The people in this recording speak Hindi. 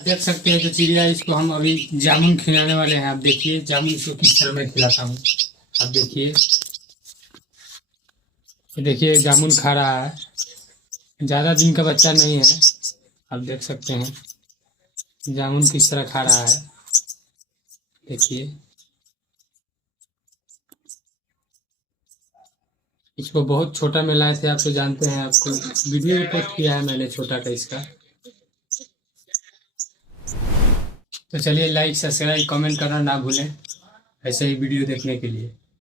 देख सकते हैं जो चिड़िया, इसको हम अभी जामुन खिलाने वाले हैं। आप देखिए जामुन इसको किस तरह मैं खिलाता हूँ। आप देखिए, ये देखिए जामुन खा रहा है। ज़्यादा दिन का बच्चा नहीं है। आप देख सकते हैं जामुन किस तरह खा रहा है। देखिए, इसको बहुत छोटा में लाए थे, आप तो जानते हैं, आपको वीडियो रिपोर्ट किया है मैंने छोटा का इसका। तो चलिए, लाइक सब्सक्राइब कमेंट करना ना भूलें ऐसे ही वीडियो देखने के लिए।